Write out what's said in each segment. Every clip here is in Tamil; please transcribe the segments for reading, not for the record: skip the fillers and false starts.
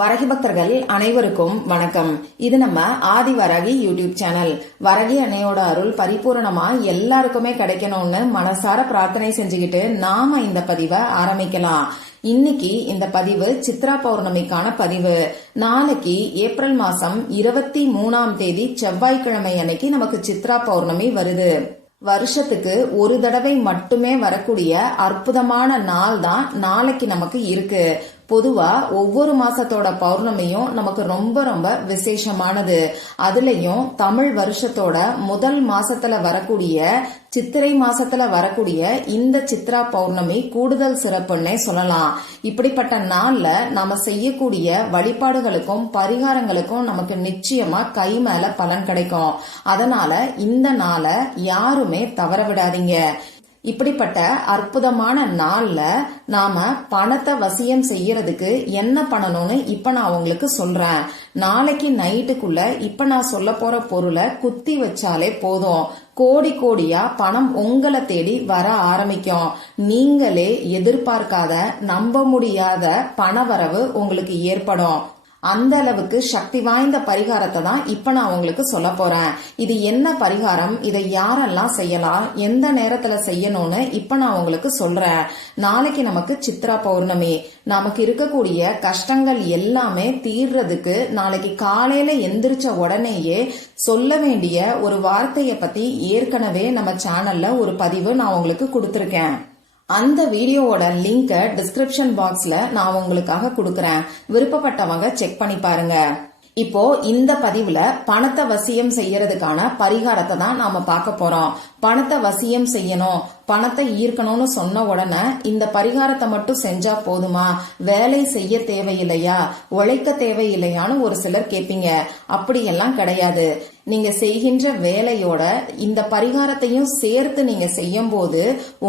வரகி பக்தர்கள் அனைவருக்கும் வணக்கம். இது நம்ம ஆதி வரகி யூடியூப் சேனல். வரகி அன்னையோட அருள் பரிபூரணமா எல்லாருக்குமே கிடைக்கணும்னு மனசார பிரார்த்தனை செஞ்சுக்கிட்டு நாம இந்த பதிவை ஆரம்பிக்கலாம். இன்னைக்கு இந்த பதிவு சித்ரா பௌர்ணமிக்கான பதிவு. நாளைக்கு ஏப்ரல் மாசம் 23ஆம் தேதி செவ்வாய்க்கிழமை அன்னைக்கு நமக்கு சித்ரா பௌர்ணமி வருது. வருஷத்துக்கு ஒரு தடவை மட்டுமே வரக்கூடிய அற்புதமான நாள் தான் நாளைக்கு நமக்கு இருக்கு. பொதுவா ஒவ்வொரு மாசத்தோட பௌர்ணமியும் நமக்கு ரொம்ப ரொம்ப விசேஷமானது. அதுலயும் தமிழ் வருஷத்தோட முதல் மாசத்துல வரக்கூடிய சித்திரை மாசத்துல வரக்கூடிய இந்த சித்ரா பௌர்ணமி கூடுதல் சிறப்புன்னே சொல்லலாம். இப்படிப்பட்ட நாள்ல நாம செய்யக்கூடிய வழிபாடுகளுக்கும் பரிகாரங்களுக்கும் நமக்கு நிச்சயமா கை மேல பலன் கிடைக்கும். அதனால இந்த நாளை யாருமே தவற விடாதீங்க. இப்படிப்பட்ட அற்புதமான நாள்ல நாம பணத்தை வசியம் செய்யறதுக்கு என்ன பண்ணணும்னு இப்ப நான் உங்களுக்கு சொல்றேன். நாளைக்கு நைட்டுக்குள்ள இப்ப நான் சொல்ல போற பொருளை குத்தி வச்சாலே போதும், கோடி கோடியா பணம் உங்களை தேடி வர ஆரம்பிக்கும். நீங்களே எதிர்பார்க்காத நம்ப முடியாத பணவரவு உங்களுக்கு ஏற்படும். அந்த அளவுக்கு சக்தி வாய்ந்த பரிகாரத்தை தான் இப்ப நான் உங்களுக்கு சொல்ல போறேன். இது என்ன பரிகாரம், இதை யாரெல்லாம் செய்யலாம், எந்த நேரத்துல செய்யணும்னு இப்ப நான் உங்களுக்கு சொல்றேன். நாளைக்கு நமக்கு சித்ரா பௌர்ணமி. நமக்கு இருக்கக்கூடிய கஷ்டங்கள் எல்லாமே தீர்றதுக்கு நாளைக்கு காலையில எந்திரிச்ச உடனேயே சொல்ல வேண்டிய ஒரு வார்த்தைய பத்தி ஏற்கனவே நம்ம சேனல்ல ஒரு பதிவு நான் உங்களுக்கு கொடுத்திருக்கேன். அந்த வீடியோவோட லிங்க டிஸ்கிரிப்ஷன் பாக்ஸ்ல நான் உங்களுக்காக கொடுக்கறேன். விருப்பப்பட்டவங்க செக் பண்ணி பாருங்க. இப்போ இந்த பதிவுல பணத்தை வசியம் செய்யறதுக்கான பரிகாரத்தை தான் நாம பார்க்க போறோம். பணத்தை வசியம் செய்யணும், பணத்தை ஈர்க்கணும்னு சொன்ன உடனே இந்த பரிகாரத்தை மட்டும் செஞ்சா போதுமா, வேலை செய்ய தேவையில்லையா, உழைக்க தேவையில்லையான்னு ஒரு சிலர் கேட்பீங்க. அப்படியெல்லாம் கிடையாது. நீங்க செய்கின்ற வேலையோட இந்த பரிகாரத்தையும் சேர்த்து நீங்க செய்யும் போது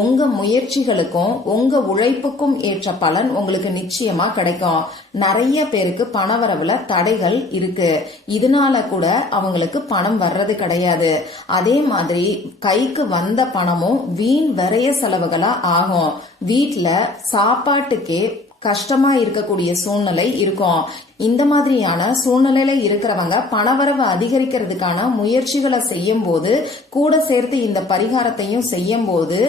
உங்க முயற்சிகளுக்கும் உங்க உழைப்புக்கும் ஏற்ற பலன் உங்களுக்கு நிச்சயமா கிடைக்கும். நிறைய பேருக்கு பணவரவுல தடைகள் இருக்கு. இதனால கூட அவங்களுக்கு பணம் வர்றது கிடையாது. அதே மாதிரி கைக்கு வந்த பணமும் வீண் விரைய செலவுகளா ஆகும். வீட்டுல சாப்பாட்டுக்கே கஷ்டமா இருக்கக்கூடிய சூழ்நிலை இருக்கும். இந்த மாதிரியான சூழ்நிலையில இருக்கிறவங்க பணவரவு அதிகரிக்கிறதுக்கான முயற்சிகளை செய்யும் போது கூட சேர்த்து இந்த பரிகாரத்தையும் செய்யும் போது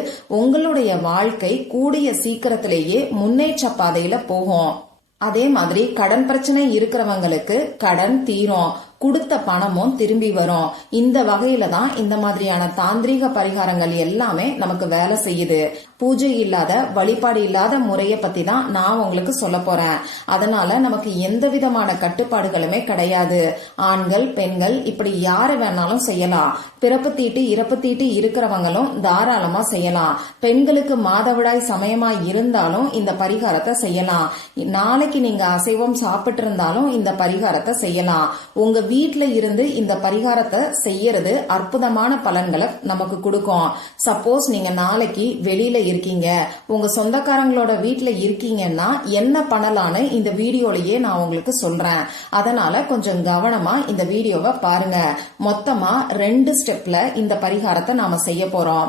உங்களுடைய வாழ்க்கை கூடிய சீக்கிரத்திலேயே முன்னேற்ற பாதையில போகும். அதே மாதிரி கடன் பிரச்சனை இருக்கிறவங்களுக்கு கடன் தீரும், கொடுத்த பணமும் திரும்பி வரும். இந்த வகையில தான் இந்த மாதிரியான தாந்திரீக பரிகாரங்கள் எல்லாமே நமக்கு வேலை செய்யுது. பூஜை இல்லாத வழிபாடு இல்லாத முறைய பத்தி தான் நான் உங்களுக்கு சொல்ல போறேன். அதனால நமக்கு எந்த விதமான கட்டுப்பாடுகளுமே கிடையாது. ஆண்கள் பெண்கள் இப்படி யாரு வேணாலும் செய்யலாம். பிறப்பு தீட்டு இறப்பு தீட்டு இருக்கிறவங்களும் தாராளமா செய்யலாம். பெண்களுக்கு மாதவிடாய் சமயமா இருந்தாலும் இந்த பரிகாரத்தை செய்யலாம். நாளைக்கு நீங்க அசைவம் சாப்பிட்டு இருந்தாலும் இந்த பரிகாரத்தை செய்யலாம். உங்க வீட்டுல இருந்து இந்த பரிகாரத்தை செய்யறது அற்புதமான பலன்களை நமக்கு கொடுக்கும். சப்போஸ் நீங்க நாளைக்கு வெளியில இருக்கீங்க, உங்க சொந்தக்காரங்களோட வீட்டுல இருக்கீங்கன்னா என்ன பண்ணலான்னு இந்த வீடியோலயே நான் உங்களுக்கு சொல்றேன். அதனால கொஞ்சம் கவனமா இந்த வீடியோவை பாருங்க. மொத்தமா 2 ஸ்டெப்ல இந்த பரிகாரத்தை நாம செய்ய போறோம்.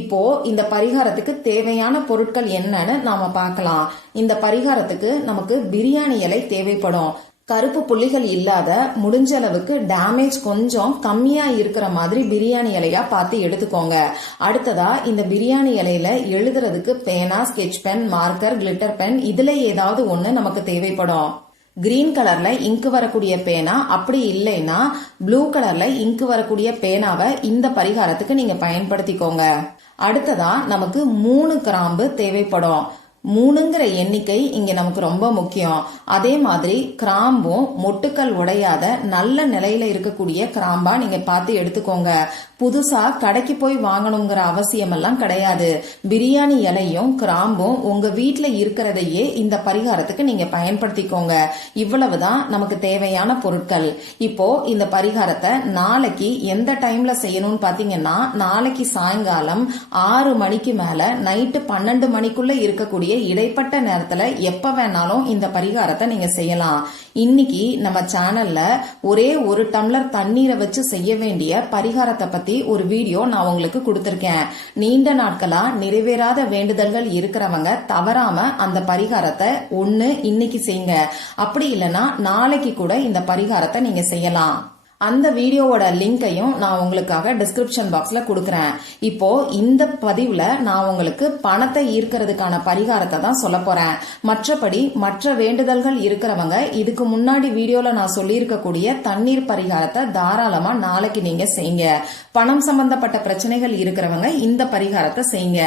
இப்போ இந்த பரிகாரத்துக்கு தேவையான பொருட்கள் என்னன்னு நாம பார்க்கலாம். இந்த பரிகாரத்துக்கு நமக்கு பிரியாணி இலை தேவைப்படும். கருப்பு புள்ளிகள் இல்லாத, முடிஞ்ச அளவுக்கு டேமேஜ் கொஞ்சம் கம்மியா இருக்கிற மாதிரி பிரியாணி இலையா பார்த்து எடுத்துக்கோங்க. அடுத்ததா இந்த பிரியாணி இலையில எழுதுறதுக்கு பேனா, sketch pen, marker, glitter pen, இதுல ஏதாவது ஒண்ணு நமக்கு தேவைப்படும். கிரீன் கலர்ல இங்கு வரக்கூடிய பேனா, அப்படி இல்லைன்னா ப்ளூ கலர்ல இங்கு வரக்கூடிய பேனாவை இந்த பரிகாரத்துக்கு நீங்க பயன்படுத்திக்கோங்க. அடுத்ததா நமக்கு 3 கிராம்பு தேவைப்படும். 3ங்கிற எண்ணிக்கை இங்க நமக்கு ரொம்ப முக்கியம். அதே மாதிரி கிராம்பும் மொட்டுக்கள் உடையாத நல்ல நிலையில இருக்கக்கூடிய கிராம்பா நீங்க பார்த்து எடுத்துக்கோங்க. புதுசா கடைக்கு போய் வாங்கணுங்கிற அவசியம் எல்லாம் கிடையாது. பிரியாணி இலையும் கிராம்பும் உங்க வீட்டுல இருக்கிறதையே இந்த பரிகாரத்துக்கு நீங்க பயன்படுத்திக்கோங்க. இவ்வளவுதான் நமக்கு தேவையான பொருட்கள். இப்போ இந்த பரிகாரத்தை நாளைக்கு எந்த டைம்ல செய்யணும்னு பாத்தீங்கன்னா, நாளைக்கு சாயங்காலம் 6 மணிக்கு மேல நைட்டு 12 மணிக்குள்ள இருக்கக்கூடிய இருக்கக்கூடிய இடைப்பட்ட நேரத்துல எப்ப வேணாலும் இந்த பரிகாரத்தை நீங்க செய்யலாம். இன்னைக்கு நம்ம சேனல்ல ஒரே ஒரு டம்ளர் தண்ணீரை வச்சு செய்ய வேண்டிய பரிகாரத்தை பத்தி ஒரு வீடியோ நான் உங்களுக்கு கொடுத்திருக்கேன். நீண்ட நாட்களா நிறைவேறாத வேண்டுதல்கள் இருக்கிறவங்க தவறாம அந்த பரிகாரத்தை ஒண்ணு இன்னைக்கு செய்யுங்க, அப்படி இல்லைன்னா நாளைக்கு கூட இந்த பரிகாரத்தை நீங்க செய்யலாம். அந்த வீடியோவோட லிங்கையும் நான் உங்களுக்காக டிஸ்கிரிப்ஷன் பாக்ஸ்ல கொடுக்கறேன். இப்போ இந்த பதிவுல நான் உங்களுக்கு பணத்தை ஈர்க்கிறதுக்கான பரிகாரத்தை தான் சொல்ல போறேன். மற்றபடி மற்ற வேண்டுதல்கள் இருக்கிறவங்க இதுக்கு முன்னாடி வீடியோல நான் சொல்லியிருக்கக்கூடிய தண்ணீர் பரிகாரத்தை தாராளமா நாளைக்கு நீங்க செய்யுங்க. பணம் சம்பந்தப்பட்ட பிரச்சனைகள் இருக்கிறவங்க இந்த பரிகாரத்தை செய்யுங்க.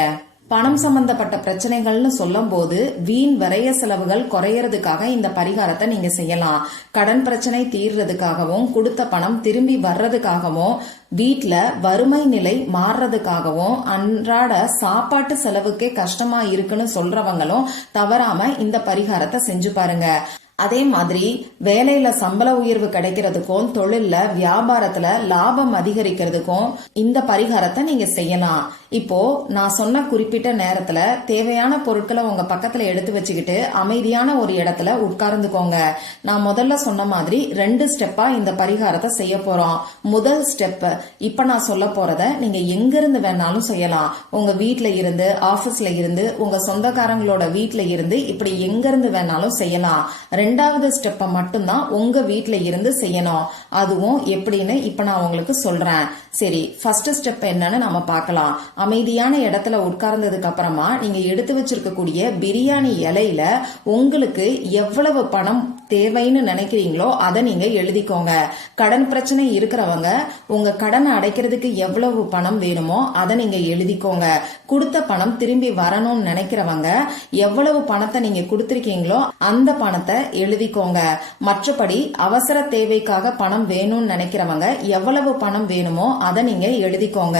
பணம் சம்பந்தப்பட்ட பிரச்சனைகள்னு சொல்லும் போது வீண் விரைய செலவுகள் குறையறதுக்காக இந்த பரிகாரத்தை நீங்க செய்யலாம். கடன் பிரச்சனை தீர்றதுக்காகவும், கொடுத்த பணம் திரும்பி வர்றதுக்காகவும், வீட்ல வறுமை நிலை மாறுறதுக்காகவும், அன்றாட சாப்பாட்டு செலவுக்கே கஷ்டமா இருக்குன்னு சொல்றவங்களும் தவறாம இந்த பரிகாரத்தை செஞ்சு பாருங்க. அதே மாதிரி வேலையில சம்பள உயர்வு கிடைக்கிறதுக்கும், தொழில்ல வியாபாரத்துல லாபம் அதிகரிக்கிறதுக்கும் இந்த பரிகாரத்தை நீங்க செய்யலாம். இப்போ நான் சொன்ன குறிப்பிட்ட நேரத்துல தேவையான பொருட்களை உங்க பக்கத்துல எடுத்து வச்சுக்கிட்டு அமைதியான ஒரு இடத்துல உட்கார்ந்துக்கோங்க. நான் முதல்ல சொன்ன மாதிரி 2 ஸ்டெப்பா இந்த பரிகாரத்தை செய்ய போறோம். முதல் ஸ்டெப், இப்ப நான் சொல்ல போறத நீங்க எங்க இருந்து வேணாலும் செய்யலாம். உங்க வீட்ல இருந்து, ஆபீஸ்ல இருந்து, உங்க சொந்தக்காரங்களோட வீட்ல இருந்து, இப்படி எங்க இருந்து வேணாலும் செய்யலாம். 2வது ஸ்டெப்ப மட்டும்தான் உங்க வீட்ல இருந்து செய்யணும். அதுவும் எப்படின்னு இப்ப நான் உங்களுக்கு சொல்றேன். சரி, ஃபர்ஸ்ட் ஸ்டெப் என்னன்னு நாம பார்க்கலாம். அமைதியான இடத்துல உட்கார்ந்ததுக்கு அப்புறமா நீங்க எடுத்து வச்சிருக்கக்கூடிய பிரியாணி இலையில உங்களுக்கு எவ்வளவு பணம் தேவைன்னு நினைக்கிறீங்களோ அதை நீங்க எழுதிக்கோங்க. கடன் பிரச்சனை இருக்கிறவங்க உங்க கடனை அடைக்கிறதுக்கு எவ்வளவு பணம் வேணுமோ அதை நீங்க எழுதிக்கோங்க. கொடுத்த பணம் திரும்பி வரணும்னு நினைக்கிறவங்க எவ்வளவு பணத்தை நீங்க கொடுத்திருக்கீங்களோ அந்த பணத்தை எழுதிக்கோங்க. மற்றபடி அவசர தேவைக்காக பணம் வேணும்னு நினைக்கிறவங்க எவ்வளவு பணம் வேணுமோ அதை நீங்க எழுதிக்கோங்க.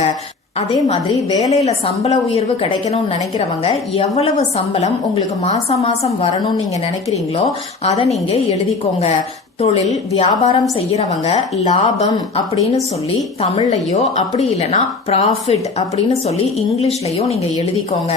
அதே மாதிரி வேலையில சம்பள உயர்வு கிடைக்கணும்னு நினைக்கிறவங்க எவ்வளவு சம்பளம் உங்களுக்கு மாசம் மாசம் வரணும்னு நீங்க நினைக்கிறீங்களோ அதை நீங்க எழுதிக்கோங்க. தொழில் வியாபாரம் செய்யறவங்க லாபம் அப்படின்னு சொல்லி தமிழ்லயோ, அப்படி இல்லைன்னா ப்ராஃபிட் அப்படின்னு சொல்லி இங்கிலீஷ்லயோ நீங்க எழுதிக்கோங்க.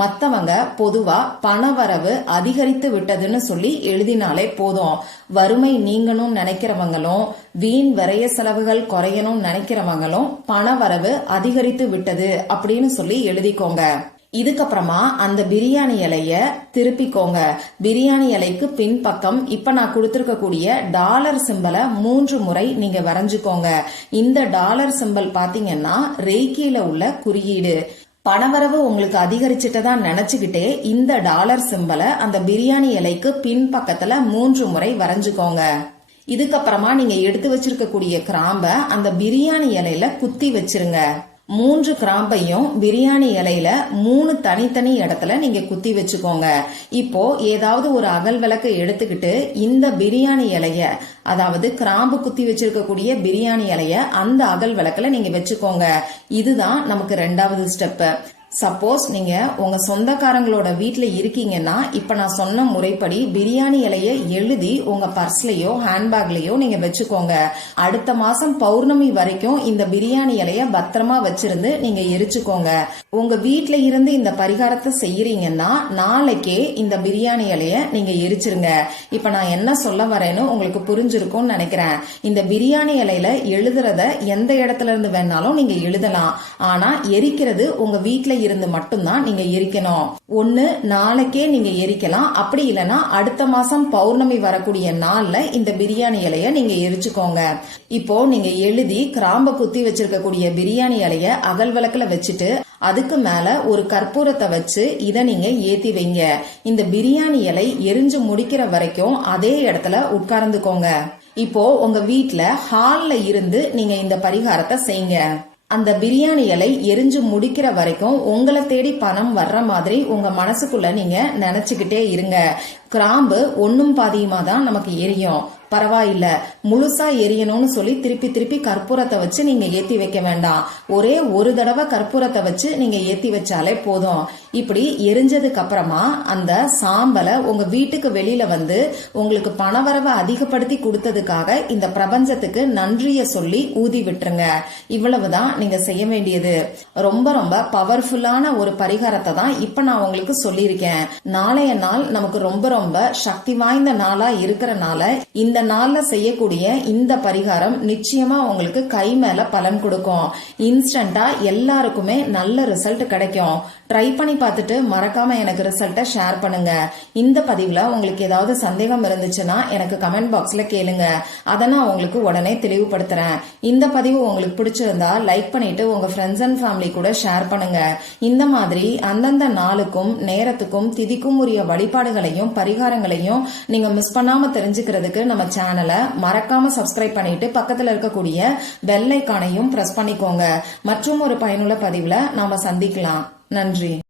மத்தவங்க பொதுவா பணவரவு அதிகரித்து விட்டதுன்னு சொல்லி எழுதினாலே போதும். வறுமை நீங்கணும்னு நினைக்கிறவங்களும், வீண் விரைய செலவுகள் குறையணும்னு நினைக்கிறவங்களும் பணவரவு அதிகரித்து விட்டது அப்படின்னு சொல்லி எழுதிக்கோங்க. இதுக்கப்புறமா அந்த பிரியாணி இலைய திருப்பிக்கோங்க. பிரியாணி இலைக்கு பின்பக்கம் இப்ப நான் கொடுத்திருக்கக்கூடிய டாலர் சிம்பலை 3 முறை நீங்க வரைஞ்சுக்கோங்க. இந்த டாலர் சிம்பல் பாத்தீங்கன்னா ரேக்கியில உள்ள குறியீடு. பணவரவு உங்களுக்கு அதிகரிச்சுட்டதா நினைச்சுக்கிட்டே இந்த டாலர் சிம்பலை அந்த பிரியாணி இலைக்கு பின்பக்கத்துல 3 முறை வரைஞ்சுக்கோங்க. இதுக்கப்புறமா நீங்க எடுத்து வச்சிருக்கக்கூடிய கிராம்ப அந்த பிரியாணி இலையில குத்தி வச்சிருங்க. 3 கிராம்பையும் பிரியாணி இலையில 3 தனித்தனி இடத்துல நீங்க குத்தி வச்சுக்கோங்க. இப்போ ஏதாவது ஒரு அகல் விளக்கு எடுத்துக்கிட்டு இந்த பிரியாணி இலைய, அதாவது கிராம்பு குத்தி வச்சிருக்கக்கூடிய பிரியாணி இலைய அந்த அகல் விளக்குல நீங்க வச்சுக்கோங்க. இதுதான் நமக்கு 2வது ஸ்டெப். சப்போஸ் நீங்க உங்க சொந்தக்காரங்களோட வீட்ல இருக்கீங்கன்னா இப்ப நான் சொன்ன முறைப்படி பிரியாணி இலைய எழுதி உங்க பர்ஸ்லயோ ஹேண்ட்பேக்லயோ நீங்க வச்சுக்கோங்க. அடுத்த மாசம் பௌர்ணமி வரைக்கும் இந்த பிரியாணி இலைய பத்திரமா வச்சிருந்து நீங்க எரிச்சுக்கோங்க. உங்க வீட்ல இருந்து இந்த பரிகாரத்தை செய்யறீங்கன்னா நாளைக்கே இந்த பிரியாணி இலைய நீங்க எரிச்சிருங்க. இப்ப நான் என்ன சொல்ல வரேன்னு உங்களுக்கு புரிஞ்சிருக்கும்னு நினைக்கிறேன். இந்த பிரியாணி இலையில எழுதுறத எந்த இடத்துல இருந்து வேணாலும் நீங்க எழுதலாம். ஆனா எரிக்கிறது உங்க வீட்ல இருந்து மட்டும்தான் நீங்க எரிக்கணும். ஒண்ணு நாளைக்கே நீங்க எரிக்கலாம், அப்படி இல்லைன்னா அடுத்த மாசம் பௌர்ணமி வரக்கூடிய நாள்ல இந்த பிரியாணி இலைய நீங்க எரிச்சுக்கோங்க. இப்போ நீங்க எழுதி கிராம்ப குத்தி வச்சிருக்கக்கூடிய பிரியாணி இலைய அகல் விளக்குல வச்சுட்டு அதுக்கு மேல ஒரு கற்பூரத்தை வச்சு இத நீங்க ஏத்தி வைங்க. இந்த பிரியாணி இலை எரிஞ்சு முடிக்கிற வரைக்கும் அதே இடத்துல உட்கார்ந்துக்கோங்க. இப்போ உங்க வீட்ல ஹால்ல இருந்து நீங்க இந்த பரிகாரத்தை செய்யுங்க. அந்த பிரியாணி இலை எரிஞ்சு முடிக்கிற வரைக்கும் உங்களை தேடி பணம் வர்ற மாதிரி உங்க மனசுக்குள்ள நீங்க நினைச்சுக்கிட்டே இருங்க. கிராம்பு ஒன்னும் பாதியுமா தான் நமக்கு எரியும். பரவாயில்ல, முழுசா எரியணும்னு சொல்லி திருப்பி திருப்பி கற்பூரத்தை வச்சு நீங்க ஏத்தி வைக்க வேண்டாம். ஒரே ஒரு தடவை கற்பூரத்தை வச்சு நீங்க ஏத்தி வச்சாலே போதும். இப்படி எரிஞ்சதுக்கு அப்புறமா அந்த சாம்பலை உங்க வீட்டுக்கு வெளியில வந்து உங்களுக்கு பணவரவை அதிகப்படுத்தி கொடுத்ததுக்காக இந்த பிரபஞ்சத்துக்கு நன்றிய சொல்லி ஊதி விட்டுருங்க. இவ்வளவுதான் நீங்க செய்ய வேண்டியது. ரொம்ப ரொம்ப பவர்ஃபுல்லான ஒரு பரிகாரத்தை தான் இப்ப நான் உங்களுக்கு சொல்லியிருக்கேன். நாளைய நாள் நமக்கு ரொம்ப ரொம்ப சக்தி வாய்ந்த நாளா இருக்கிறனால இந்த நாள்ல செய்யக்கூடிய இந்த பரிகாரம் நிச்சயமா உங்களுக்கு கை மேல பலன் கொடுக்கும். இன்ஸ்டன்டா எல்லாருக்குமே நல்ல ரிசல்ட் கிடைக்கும். ட்ரை பண்ணி பார்த்துட்டு மறக்காம எனக்கு ரிசல்ட்டை ஷேர் பண்ணுங்க. இந்த பதிவுல உங்களுக்கு ஏதாவது சந்தேகம் இருந்துச்சுன்னா எனக்கு கமெண்ட் பாக்ஸ்ல கேளுங்க. அதை நான் உங்களுக்கு உடனே தெளிவுபடுத்துறேன். இந்த பதிவு உங்களுக்கு பிடிச்சிருந்தா லைக் பண்ணிட்டு உங்க ஃப்ரெண்ட்ஸ் அண்ட் ஃபேமிலி கூட ஷேர் பண்ணுங்க. இந்த மாதிரி அந்தந்த நாளுக்கும் நேரத்துக்கும் திதிக்கும் உரிய வழிபாடுகளையும் பரிகாரங்களையும் நீங்க மிஸ் பண்ணாம தெரிஞ்சுக்கிறதுக்கு நம்ம சேனலை மறக்காம சப்ஸ்கிரைப் பண்ணிட்டு பக்கத்துல இருக்கக்கூடிய பெல் ஐகானையும் பிரஸ் பண்ணிக்கோங்க. மற்றும் ஒரு பயனுள்ள பதிவுல நாம சந்திக்கலாம். நன்றி.